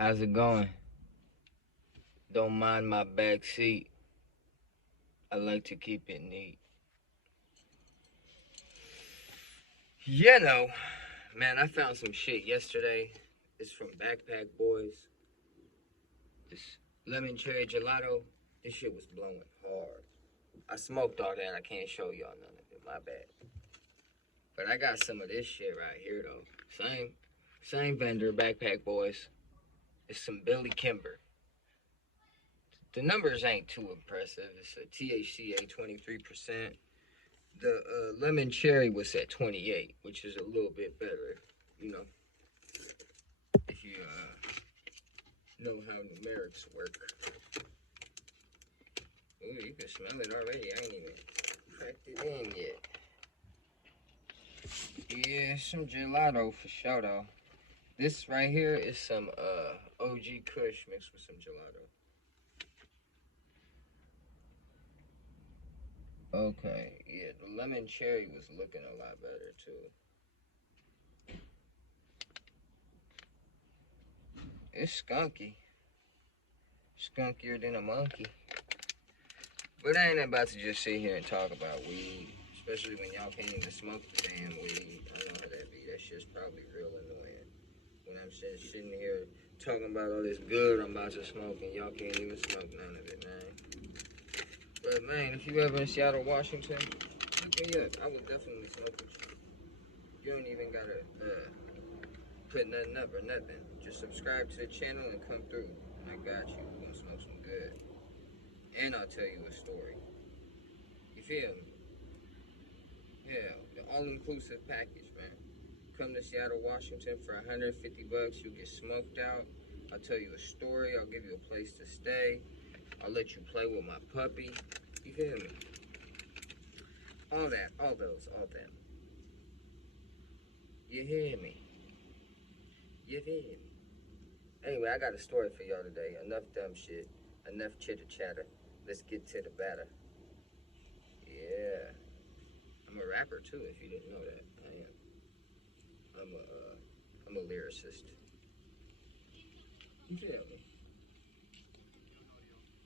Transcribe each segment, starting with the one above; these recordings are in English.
How's it going? Don't mind my back seat. I like to keep it neat. Man, I found some shit yesterday. It's from Backpack Boys. This lemon cherry gelato. This shit was blowing hard. I smoked all that. I can't show y'all none of it. My bad. But I got some of this shit right here though. Same vendor, Backpack Boys. It's some Billy Kimber. The numbers ain't too impressive. It's a THCA 23%. The lemon cherry was at 28, which is a little bit better, you know, if you know how numerics work. Ooh, you can smell it already. I ain't even cracked it in yet. Yeah, some gelato for sure though. This right here is some OG Kush mixed with some gelato. Okay, yeah, the lemon cherry was looking a lot better too. It's skunky. Skunkier than a monkey. But I ain't about to just sit here and talk about weed, especially when y'all can't even smoke the damn weed. I know how that be. That shit's probably real annoying. When I'm sitting here talking about all this good I'm about to smoke and y'all can't even smoke none of it, man. But man, if you ever in Seattle, Washington, look me up. I would definitely smoke with you. You don't even gotta put nothing up or nothing. Just subscribe to the channel and come through. I got you. We're gonna smoke some good. And I'll tell you a story. You feel me? Yeah, the all-inclusive package, man. Come to Seattle, Washington for $150. You get smoked out. I'll tell you a story. I'll give you a place to stay. I'll let you play with my puppy. You feel me? All that, all them. You hear me? You feel me? Anyway, I got a story for y'all today. Enough dumb shit. Enough chitter chatter. Let's get to the batter. Yeah. I'm a rapper too, if you didn't know that. I am. I'm a lyricist. You feel me?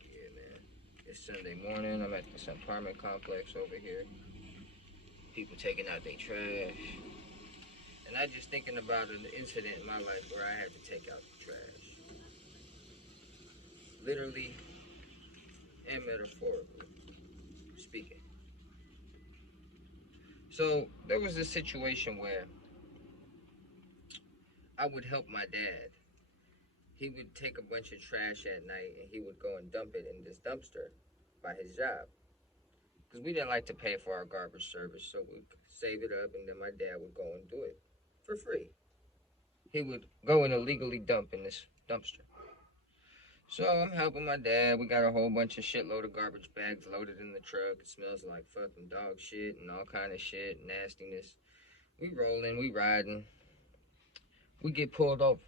Yeah, man. It's Sunday morning. I'm at this apartment complex over here. People taking out their trash. And I just thinking about an incident in my life where I had to take out the trash. Literally and metaphorically speaking. So there was a situation where I would help my dad. He would take a bunch of trash at night and he would go and dump it in this dumpster by his job. Because we didn't like to pay for our garbage service, so we'd save it up and then my dad would go and do it for free. He would go and illegally dump in this dumpster. So I'm helping my dad. We got a whole bunch of shitload of garbage bags loaded in the truck. It smells like fucking dog shit and all kind of shit, nastiness. We rolling, we riding. We get pulled over.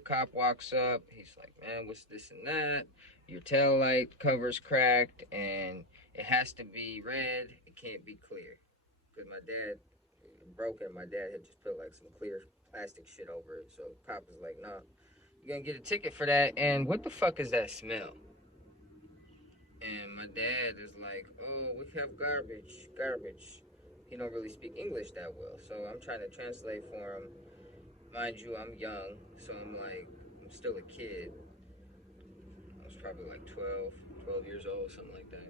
Cop walks up. He's like, man, what's this and that? Your tail light cover's cracked and it has to be red. It can't be clear. Because my dad broke it. My dad had just put like some clear plastic shit over it. So cop was like, nah, you're gonna get a ticket for that. And what the fuck is that smell? And my dad is like, oh, we have garbage. He don't really speak English that well. So I'm trying to translate for him. Mind you, I'm young, so I'm still a kid. I was probably like 12 years old, something like that.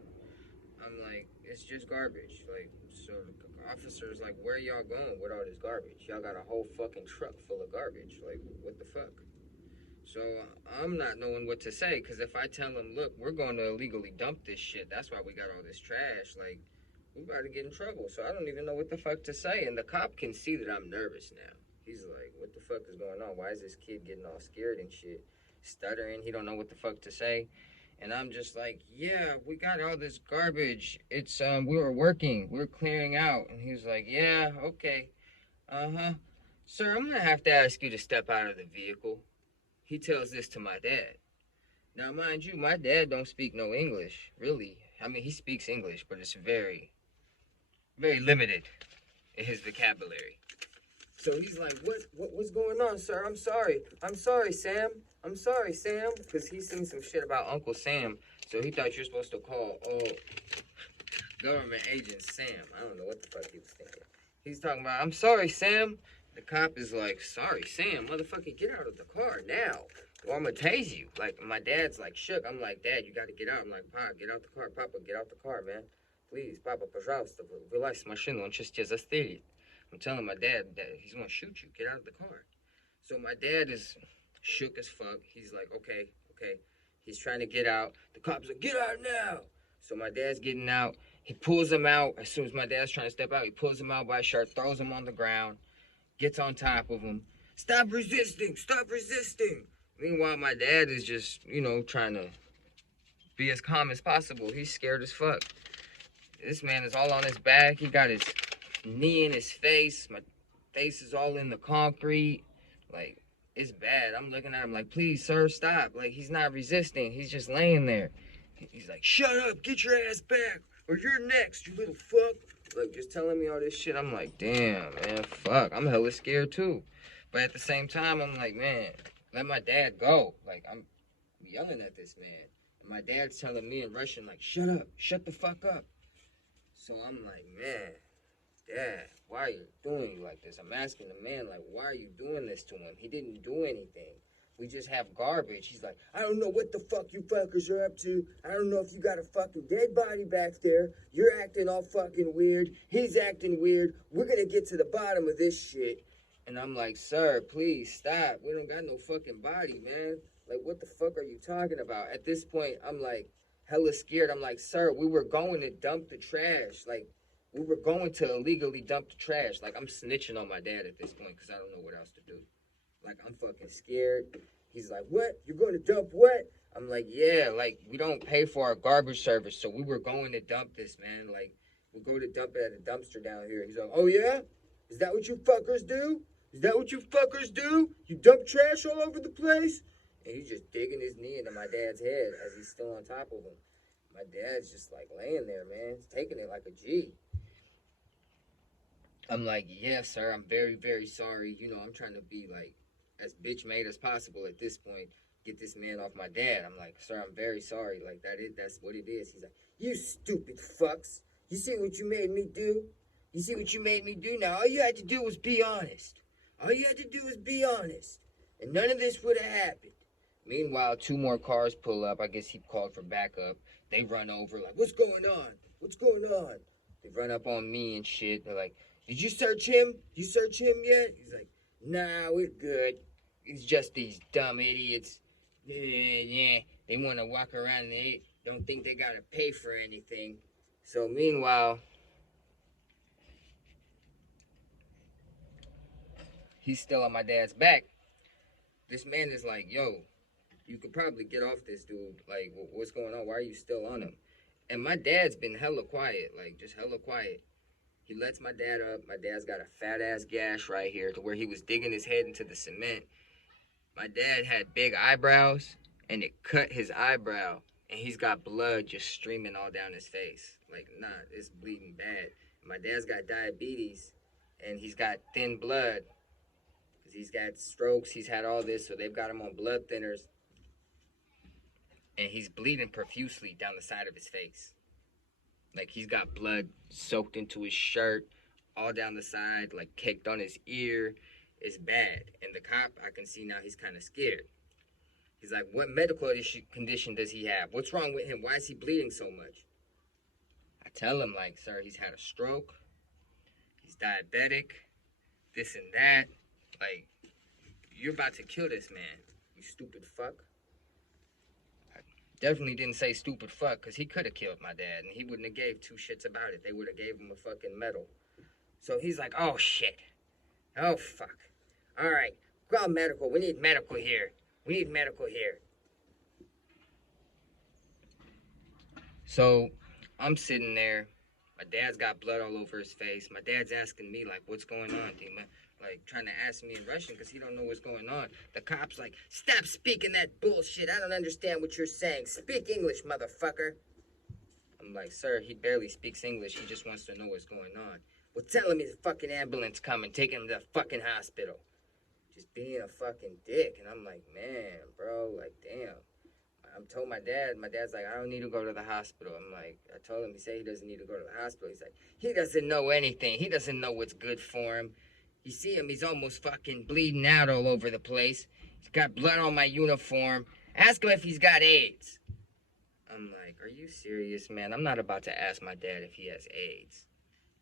I'm like, it's just garbage. Like, so the officer's like, where y'all going with all this garbage? Y'all got a whole fucking truck full of garbage. Like, what the fuck? So I'm not knowing what to say, because if I tell him, look, we're going to illegally dump this shit, that's why we got all this trash, like, we about to get in trouble. So I don't even know what the fuck to say. And the cop can see that I'm nervous now. He's like, what the fuck is going on? Why is this kid getting all scared and shit? Stuttering, he don't know what the fuck to say. And I'm just like, yeah, we got all this garbage. It's, we were working. We were clearing out. And he was like, yeah, okay. Uh-huh. Sir, I'm gonna have to ask you to step out of the vehicle. He tells this to my dad. Now, mind you, my dad don't speak no English, really. I mean, he speaks English, but it's very, very limited in his vocabulary. So he's like, what's going on, sir? I'm sorry, Sam. I'm sorry, Sam. Because he's seen some shit about Uncle Sam. So he thought you're supposed to call government agent Sam. I don't know what the fuck he was thinking. He's talking about, I'm sorry, Sam. The cop is like, sorry, Sam, motherfucker, get out of the car now. Or I'm gonna tase you. Like, my dad's like shook. I'm like, Dad, you gotta get out. I'm like, Pop, get out the car. Papa, get out the car, man. Please, Papa, пожалуйста, вылазь с машины, он сейчас тебя застрелит. I'm telling my dad that he's gonna shoot you. Get out of the car. So my dad is shook as fuck. He's like, okay. He's trying to get out. The cop's like, get out now. So my dad's getting out. He pulls him out. As soon as my dad's trying to step out, he pulls him out by his shirt, throws him on the ground, gets on top of him. Stop resisting! Stop resisting! Meanwhile, my dad is just, trying to be as calm as possible. He's scared as fuck. This man is all on his back. He got his knee in his face. My face is all in the concrete. Like, it's bad. I'm looking at him like, please, sir, stop. Like, he's not resisting. He's just laying there. He's like, shut up. Get your ass back. Or you're next, you little fuck. Like, just telling me all this shit. I'm like, damn, man, fuck. I'm hella scared, too. But at the same time, I'm like, man, let my dad go. Like, I'm yelling at this man. And my dad's telling me in Russian, like, shut up. Shut the fuck up. So I'm like, man, Dad, why are you doing like this? I'm asking the man, like, why are you doing this to him? He didn't do anything. We just have garbage. He's like, I don't know what the fuck you fuckers are up to. I don't know if you got a fucking dead body back there. You're acting all fucking weird. He's acting weird. We're gonna get to the bottom of this shit. And I'm like, sir, please stop. We don't got no fucking body, man. Like, what the fuck are you talking about? At this point, I'm like, hella scared. I'm like, sir, we were going to dump the trash. Like, we were going to illegally dump the trash. Like, I'm snitching on my dad at this point because I don't know what else to do. Like, I'm fucking scared. He's like, what? You're going to dump what? I'm like, yeah, like, we don't pay for our garbage service, so we were going to dump this, man. Like, we go to dump it at a dumpster down here. He's like, oh, yeah? Is that what you fuckers do? Is that what you fuckers do? You dump trash all over the place? And he's just digging his knee into my dad's head as he's still on top of him. My dad's just, like, laying there, man. He's taking it like a G. I'm like, yeah, sir, I'm very, very sorry. I'm trying to be, like, as bitch made as possible at this point. Get this man off my dad. I'm like, sir, I'm very sorry. Like, that's what it is. He's like, you stupid fucks. You see what you made me do? You see what you made me do? Now, all you had to do was be honest. All you had to do was be honest. And none of this would have happened. Meanwhile, 2 more cars pull up. I guess he called for backup. They run over, like, what's going on? What's going on? They run up on me and shit. They're like, did you search him? You search him yet? He's like, nah, we're good. It's just these dumb idiots. Yeah. They want to walk around and they don't think they got to pay for anything. So meanwhile, he's still on my dad's back. This man is like, yo, you could probably get off this dude. Like, what's going on? Why are you still on him? And my dad's been hella quiet, like, just hella quiet. He lets my dad up. My dad's got a fat-ass gash right here to where he was digging his head into the cement. My dad had big eyebrows, and it cut his eyebrow, and he's got blood just streaming all down his face. Like, nah, it's bleeding bad. My dad's got diabetes, and he's got thin blood, because he's got strokes, he's had all this, so they've got him on blood thinners, and he's bleeding profusely down the side of his face. Like, he's got blood soaked into his shirt, all down the side, like caked on his ear. It's bad. And the cop, I can see now he's kind of scared. He's like, what medical condition does he have? What's wrong with him? Why is he bleeding so much? I tell him, like, sir, he's had a stroke. He's diabetic. This and that. Like, you're about to kill this man, you stupid fuck. Definitely didn't say stupid fuck, because he could have killed my dad, and he wouldn't have gave 2 shits about it. They would have gave him a fucking medal. So he's like, oh, shit. Oh, fuck. All right, call medical. We need medical here. We need medical here. So I'm sitting there. My dad's got blood all over his face. My dad's asking me, like, what's going on, Dima? Like, trying to ask me in Russian because he don't know what's going on. The cop's like, stop speaking that bullshit. I don't understand what you're saying. Speak English, motherfucker. I'm like, sir, he barely speaks English. He just wants to know what's going on. Well, tell him his fucking ambulance coming, take him to the fucking hospital. Just being a fucking dick. And I'm like, man, bro, like, damn. I told my dad's like, I don't need to go to the hospital. I'm like, I told him, he said he doesn't need to go to the hospital. He's like, he doesn't know anything. He doesn't know what's good for him. You see him, he's almost fucking bleeding out all over the place. He's got blood on my uniform. Ask him if he's got AIDS. I'm like, are you serious, man? I'm not about to ask my dad if he has AIDS.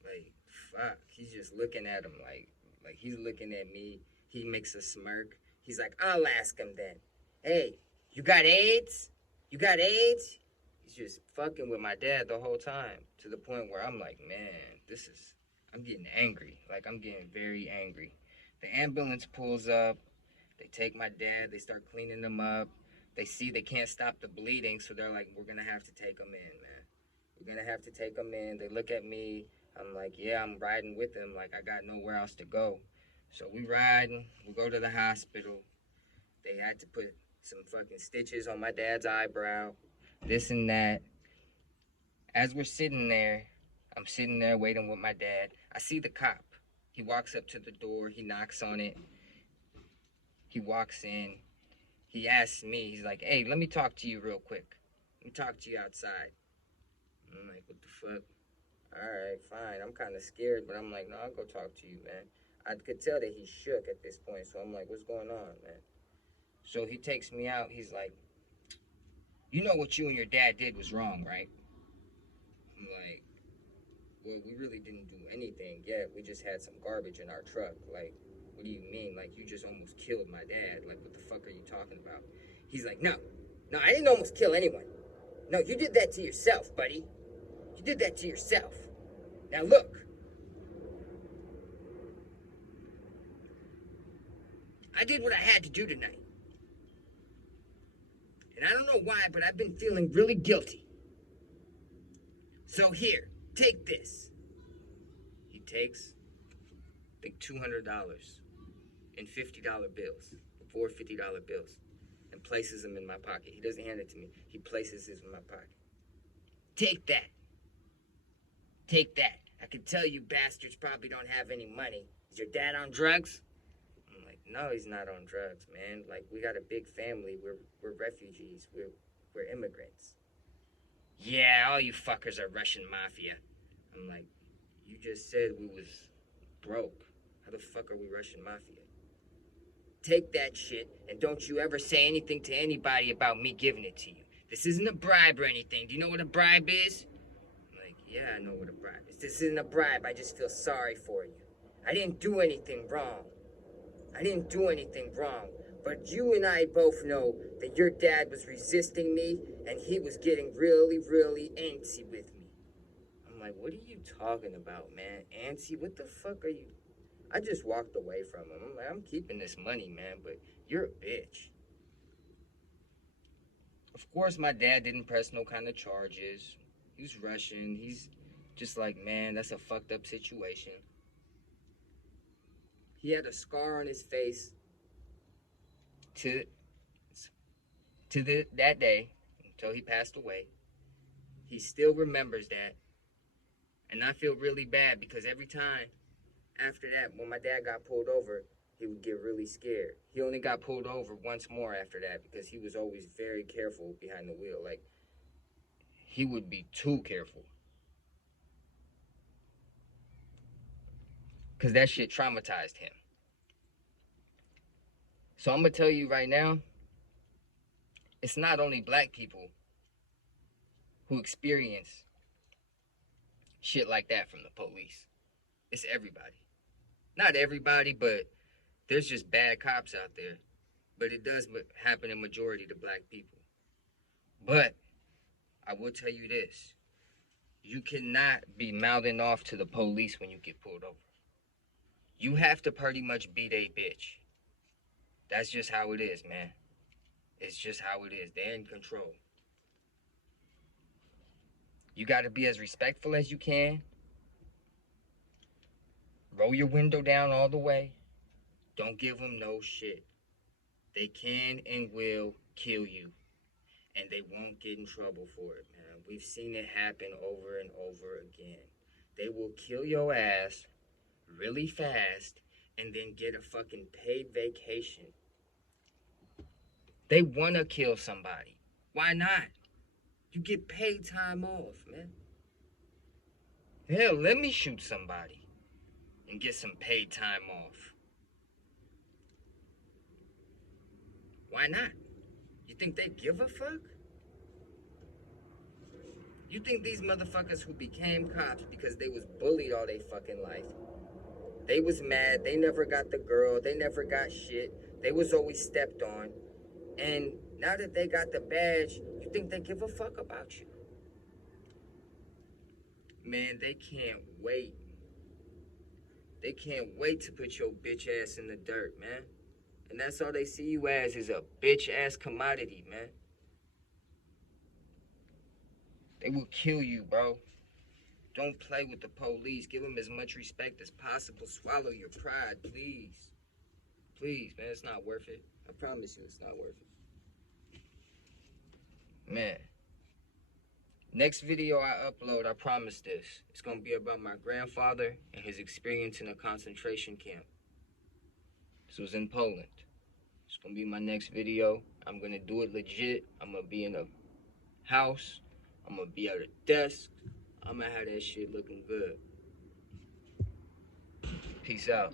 Like, fuck. He's just looking at him like he's looking at me. He makes a smirk. He's like, I'll ask him then. Hey, you got AIDS? You got AIDS? He's just fucking with my dad the whole time to the point where I'm like, man, I'm getting angry. Like, I'm getting very angry. The ambulance pulls up. They take my dad. They start cleaning him up. They see they can't stop the bleeding, so they're like, we're going to have to take him in, man. We're going to have to take him in. They look at me. I'm like, yeah, I'm riding with him. Like, I got nowhere else to go. So we ride. We go to the hospital. They had to put some fucking stitches on my dad's eyebrow, this and that. As we're sitting there, I'm sitting there waiting with my dad. I see the cop. He walks up to the door. He knocks on it. He walks in. He asks me, he's like, hey, let me talk to you real quick. Let me talk to you outside. I'm like, what the fuck? All right, fine. I'm kind of scared, but I'm like, no, I'll go talk to you, man. I could tell that he's shook at this point, so I'm like, what's going on, man? So he takes me out. He's like, you know what you and your dad did was wrong, right? I'm like, well, we really didn't do anything yet. We just had some garbage in our truck. Like, what do you mean? Like, you just almost killed my dad. Like, what the fuck are you talking about? He's like, no, I didn't almost kill anyone. No, you did that to yourself, buddy. You did that to yourself. Now look. I did what I had to do tonight. And I don't know why, but I've been feeling really guilty. So here, take this. He takes big $200 in $50 bills, four $50 bills, and places them in my pocket. He doesn't hand it to me. He places it in my pocket. Take that. Take that. I can tell you bastards probably don't have any money. Is your dad on drugs? I'm like, no, he's not on drugs, man. Like, we got a big family. We're refugees. We're immigrants. Yeah, all you fuckers are Russian mafia. I'm like, you just said we was broke. How the fuck are we Russian mafia? Take that shit, and don't you ever say anything to anybody about me giving it to you. This isn't a bribe or anything. Do you know what a bribe is? I'm like, yeah, I know what a bribe is. This isn't a bribe. I just feel sorry for you. I didn't do anything wrong. I didn't do anything wrong. But you and I both know that your dad was resisting me, and he was getting really, really antsy with me. I'm like, what are you talking about, man? Antsy? What the fuck are you? I just walked away from him. I'm like, I'm keeping this money, man, but you're a bitch. Of course, my dad didn't press no kind of charges. He's Russian. He's just like, man, that's a fucked up situation. He had a scar on his face to that day until he passed away. He still remembers that. And I feel really bad because every time after that, when my dad got pulled over, he would get really scared. He only got pulled over once more after that because he was always very careful behind the wheel. Like, he would be too careful. Because that shit traumatized him. So I'm going to tell you right now, it's not only black people who experience shit like that from the police. It's everybody. Not everybody, but there's just bad cops out there. But it does happen in majority to black people. But I will tell you this. You cannot be mouthing off to the police when you get pulled over. You have to pretty much be they bitch. That's just how it is, man. It's just how it is. They're in control. You got to be as respectful as you can. Roll your window down all the way. Don't give them no shit. They can and will kill you. And they won't get in trouble for it, man. We've seen it happen over and over again. They will kill your ass really fast and then get a fucking paid vacation. They wanna kill somebody. Why not? You get paid time off, man. Hell, let me shoot somebody and get some paid time off. Why not? You think they give a fuck? You think these motherfuckers who became cops because they was bullied all their fucking life, they was mad, they never got the girl, they never got shit, they was always stepped on, and now that they got the badge, you think they give a fuck about you? Man, they can't wait. They can't wait to put your bitch ass in the dirt, man. And that's all they see you as is a bitch ass commodity, man. They will kill you, bro. Don't play with the police. Give them as much respect as possible. Swallow your pride, please. Please, man, it's not worth it. I promise you it's not worth it. Man. Next video I upload, I promise this. It's gonna be about my grandfather and his experience in a concentration camp. This was in Poland. It's gonna be my next video. I'm gonna do it legit. I'm gonna be in a house. I'm gonna be at a desk. I'm gonna have that shit looking good. Peace out.